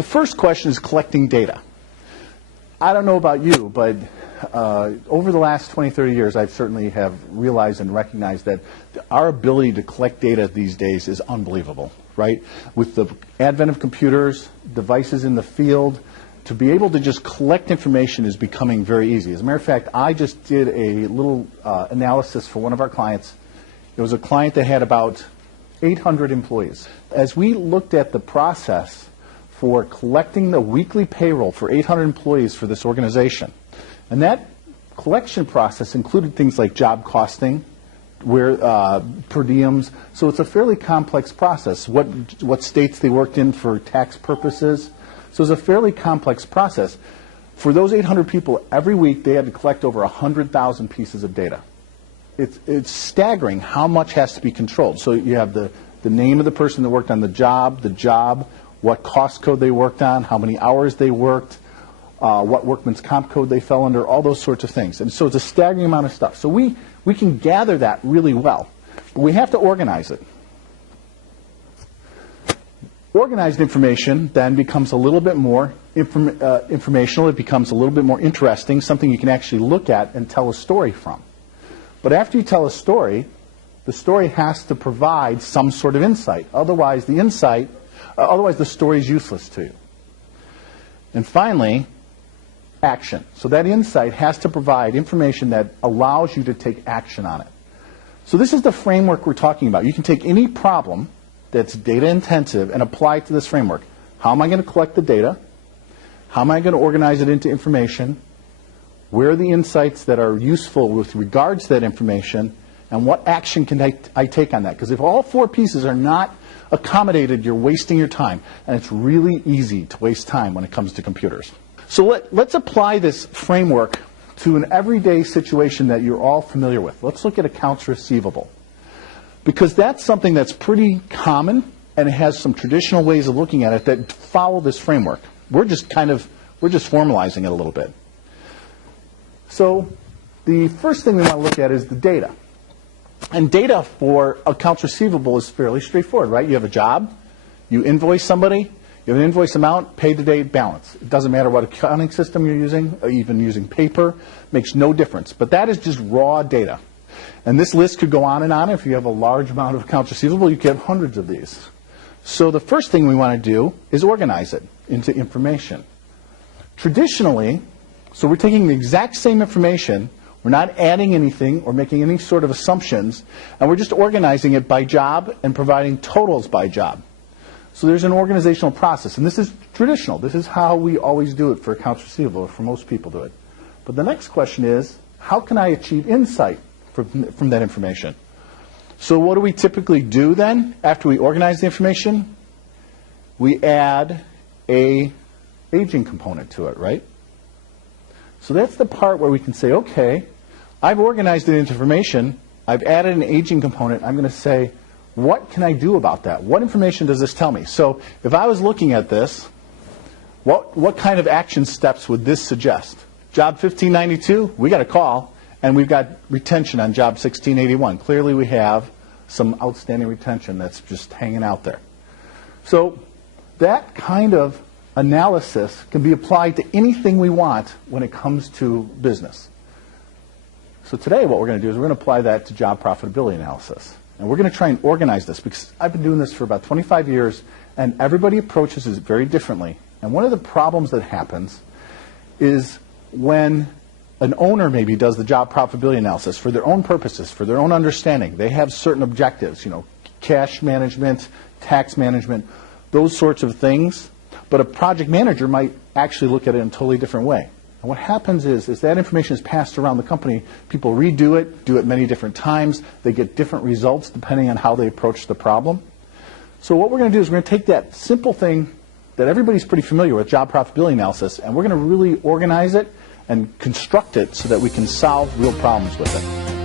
The first question is collecting data. I don't know about you, but over the last 20, 30 years, I certainly have realized and recognized that our ability to collect data these days is unbelievable, right? With the advent of computers, devices in the field, to be able to just collect information is becoming very easy. As a matter of fact, I just did a little analysis for one of our clients. It was a client that had about 800 employees. As we looked at the process for collecting the weekly payroll for 800 employees for this organization, and that collection process included things like job costing, where per diems. So it's a fairly complex process. What states they worked in for tax purposes. So it's a fairly complex process. For those 800 people, every week they had to collect over 100,000 pieces of data. It's staggering how much has to be controlled. So you have the name of the person that worked on the job, what cost code they worked on, how many hours they worked, what workman's comp code they fell under, all those sorts of things. And so it's a staggering amount of stuff. So we can gather that really well, but we have to organize it. Organized information then becomes a little bit more informational. It becomes a little bit more interesting, something you can actually look at and tell a story from. But after you tell a story, the story has to provide some sort of insight. Otherwise, the story is useless to you. And finally, action. So that insight has to provide information that allows you to take action on it. So this is the framework we're talking about. You can take any problem that's data intensive and apply it to this framework. How am I going to collect the data? How am I going to organize it into information? Where are the insights that are useful with regards to that information? And what action can I take on that? Because if all four pieces are not accommodated, you're wasting your time. And it's really easy to waste time when it comes to computers. So let's apply this framework to an everyday situation that you're all familiar with. Let's look at accounts receivable. Because that's something that's pretty common, and it has some traditional ways of looking at it that follow this framework. We're just formalizing it a little bit. So the first thing we want to look at is the data. And data for accounts receivable is fairly straightforward, right? You have a job, you invoice somebody, you have an invoice amount, pay to date, balance. It doesn't matter what accounting system you're using, or even using paper, makes no difference. But that is just raw data. And this list could go on and on. If you have a large amount of accounts receivable, you could have hundreds of these. So the first thing we want to do is organize it into information. Traditionally, so we're taking the exact same information, we're not adding anything or making any sort of assumptions, and we're just organizing it by job and providing totals by job. So there's an organizational process, and this is traditional. This is how we always do it for accounts receivable, or for most people do it. But the next question is, how can I achieve insight from that information? So what do we typically do then after we organize the information? We add a aging component to it, right? So that's the part where we can say, okay, I've organized the information, I've added an aging component, I'm going to say, what can I do about that? What information does this tell me? So if I was looking at this, what kind of action steps would this suggest? Job 1592, we got a call, and we've got retention on job 1681. Clearly we have some outstanding retention that's just hanging out there. So that kind of analysis can be applied to anything we want when it comes to business. So today what we're going to do is we're going to apply that to job profitability analysis. And we're going to try and organize this, because I've been doing this for about 25 years, and everybody approaches it very differently. And one of the problems that happens is when an owner maybe does the job profitability analysis for their own purposes, for their own understanding. They have certain objectives, cash management, tax management, those sorts of things. But a project manager might actually look at it in a totally different way. And what happens is that information is passed around the company. People redo it, do it many different times. They get different results depending on how they approach the problem. So what we're going to do is we're going to take that simple thing that everybody's pretty familiar with, job profitability analysis, and we're going to really organize it and construct it so that we can solve real problems with it.